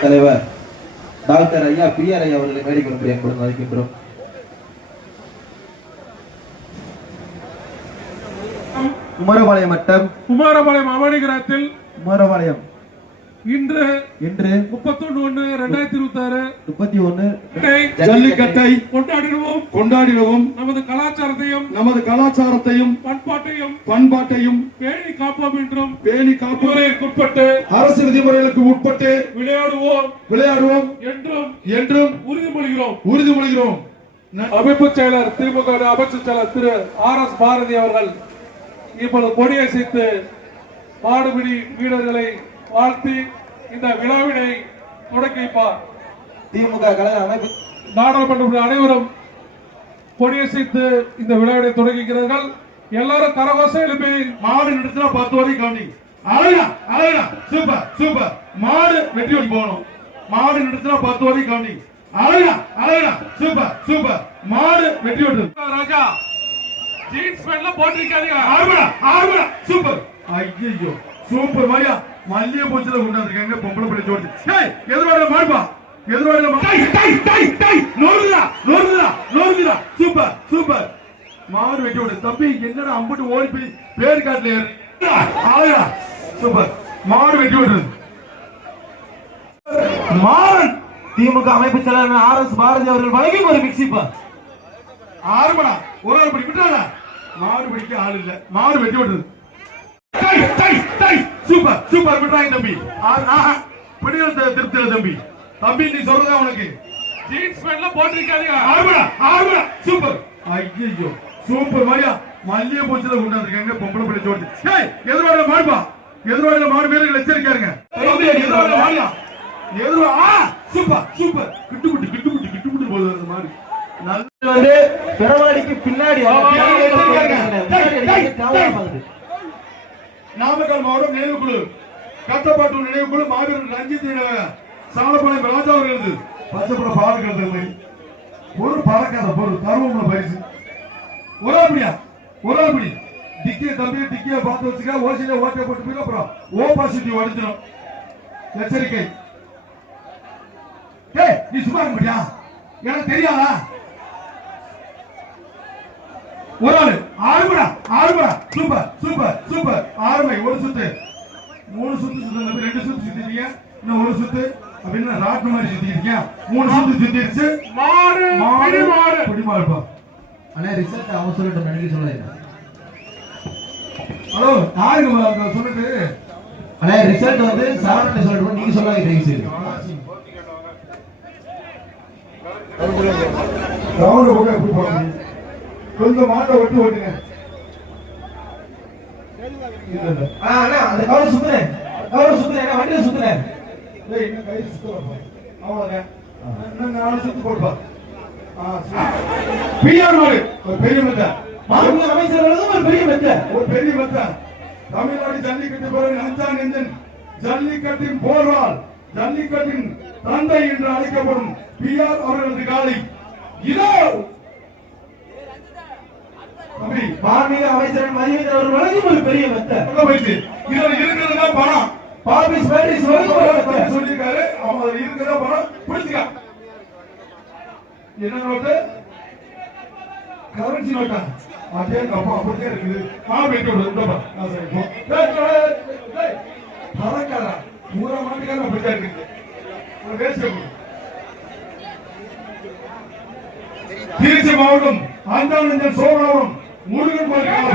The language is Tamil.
தலைவர் டாக்டர் ஐயா பிரியார் ஐயா அவர்களை மேடைக்கு வரும்படி அன்புடன் அழைக்கின்றோம் குமாரபாளையம் வட்டம் குமாரபாளையம் அமணிகிரகத்தில் குமாரபாளையம் இன்று இன்று முப்பத்தொன்னு ஒண்ணு ரெண்டாயிரத்தி இருபத்தி ஆறு முப்பத்தி ஒன்னு ஜல்லிக்கட்டை கொண்டாடிடுவோம். கொண்டாடிடவும். நமது கலாச்சாரத்தையும் நமது கலாச்சாரத்தையும் பண்பாட்டையும் பண்பாட்டையும் பேணி காப்போம் என்றும் பேணி காப்போம். விதிமுறைகளுக்குட்பட்டு அரசு விதிமுறைகளுக்கு உட்பட்டு விளையாடுவோம். விளையாடுவோம். என்றும் என்றும் உறுதிமொழிகிறோம். உறுதிமொழிகிறோம். அமைப்பு செயலர் திமுக அமைச்சர் செயலர் திரு ஆர் எஸ் பாரதி அவர்கள் இப்பொழுது கொடியசைத்து மாடுபிடி வீரர்களை வாழ்த்தி இந்த விழாவினை தொடக்கி வைப்பார் திமுக கழக அமைப்பு. நாடாளுமன்ற அனைவரும் கொடியசைத்து இந்த விழாவினை தொடங்குகிறார்கள். எல்லாரும் கரகோசம் எழுப்பி மாடு நிறுத்தினா பத்து வரைக்கும் கவனி அழகா அழகா சூப்பர் சூப்பர். மாடு வெட்டி ஓடி போகணும். மாடு நிறுத்தினா பத்து வரைக்கும் கவனி அழகா அழகா சூப்பர் சூப்பர். மாடு வெட்டி ஓட்டு ராஜா ஜீன்ஸ் பேண்ட்ல போட்டிருக்காதீங்க. ஆறுமடா ஆறுமடா சூப்பர். ஐயோ சூப்பர் மாதிரியா மல்லிகை பூச்சில கொண்டாந்துருக்காங்க. பொம்பளை பிள்ளை ஜோடி ஏய் எதிரோட மாடுப்பா எதிரோட டை டை டை டை நொறுதுடா நொறுதுடா நொறுதுடா சூப்பர் சூப்பர். மாடு வெட்டி விடு. தம்பி என்னடா அம்புட்டு ஓடி போய் பேர் காட்டுல ஆளுடா சூப்பர். மாடு வெட்டி விடுறது மாறன். திமுக அமைப்பு செயலாளர் ஆர் எஸ் பாரதி அவர்கள் வழங்கும் ஒரு மிக்சிப்பா ஆறுமடா. ஒரு ஆள் பிடி. விட்டாடா மாடு பிடிக்க ஆள் இல்ல. மாடு வெட்டி விடுறது tie tie tie super super விடுறாங்க தம்பி பிடிகள் திருப்தியில தம்பி தம்பி நீ சொல்றதா உனக்கு ஜீன்ஸ் பேண்ட்ல போட்டிருக்காதீங்க ஆறுமடா ஆறுமடா சூப்பர் ஐயோ சூப்பர் மாதிரியா மல்லிகை பூச்சில கொண்டாந்துருக்காங்க பொம்பளை பிள்ளை ஜோடி ஏய் எதிரோட மாடுப்பா எதிரோட மாடு மேல எச்சரிக்காருங்க தம்பி, எதிரோட மாடியா எதிரோ ஆ சூப்பர் சூப்பர் கிட்டு குட்டி கிட்டு குட்டி கிட்டு குட்டி போகுது அந்த மாடு நல்ல வந்து பெறவாடிக்கு பின்னாடி நாமக்கல் மாவட்டம் நினைவுக்குழு. கட்டப்பாட்டு நினைவுக்குழு மாவீரன் ரஞ்சித் சாலப்பாளையம் ராஜா அவர்களது பச்சைப்பட பாடுகிறது ஒரு பறக்காத பொருள் தருவம் பரிசு. ஒரு அப்படியா ஒரு அப்படி டிக்கிய தம்பி டிக்கிய பார்த்து வச்சுக்க ஓசியில ஓட்டை போட்டு போய் அப்புறம் ஓ பாசிட்டிவ் அடிச்சிடும் எச்சரிக்கை. ஏய் நீ சும்மா இருக்க முடியா எனக்கு தெரியாதா? ஒரு ஆளு. ஆறுமடா ஆறுமடா சூப்பர் சூப்பர் சூப்பர். ஆறுமை ஒரு சுத்து. மூணு சுத்து ரெண்டு சுத்து சுத்திட்டீங்க இன்னும் ஒரு சுத்து. அப்படின்னு ராட்டின மாதிரி சுத்திருக்கீங்க மூணு சுத்து சுத்திருச்சு. மாடு பிடி மாடு பிடி மாடுப்பா அண்ணா ரிசல்ட் அவன் சொல்லட்டும். நன்றி சொல்லாது ஹலோ அங்க சொன்னது அண்ணா ரிசல்ட் வந்து சொல்லட்டும் நீங்க சொல்லாங்க தயவு செய்து. ரவுண்ட் போக எப்படி போக முடியும் கொஞ்சம் மாட்டை விட்டு ஓட்டுங்க அந்த கவர் சுத்துறேன் கவர் சுத்துறேன் வண்டியில சுத்துறேன் ஏய் இன்னும் கை சுத்தலப்பா அவ்வளவுதான் இன்னும் நாலு சுத்து போடுப்பா. பிஆர் மாடு. ஒரு பெரிய மெத்த. மாண்புமிகு அமைச்சர் ஒரு பெரிய மெத்த. ஒரு பெரிய மெத்த. தமிழ்நாடு ஜல்லிக்கட்டு போரின் அஞ்சான் எஞ்சன் ஜல்லிக்கட்டின் போர்வால் ஜல்லிக்கட்டின் தந்தை என்று அழைக்கப்படும் பிஆர் அவர்களது காலை. இதோ மாண்புமிகு அமைச்சர் மதிவேந்தர் அவர்கள் வழங்கும் ஒரு பெரிய மெத்த இதுல இருக்கிறது பணம். பாபிஸ் பேரிஸ் வழங்கும் ஒரு மெத்த சொல்லியிருக்காரு அதுல இருக்கிறதா பணம். பிடிச்சுக்க என்ன நோட்டு? Currency NOTA? அதே அப்பா அப்படியே இருக்குது. பணம் போயிட்டு விடு இந்த பா நான் சரி போ. டேய், டேய், டேய், பறக்காதா பூரா மாட்டுக்காரன் அப்படிதான் இருக்குது. ஒரு வேஸ்ட் திருச்சி மாவட்டம் ஆண்டாள் சோழவரம் முருகன் கோயில்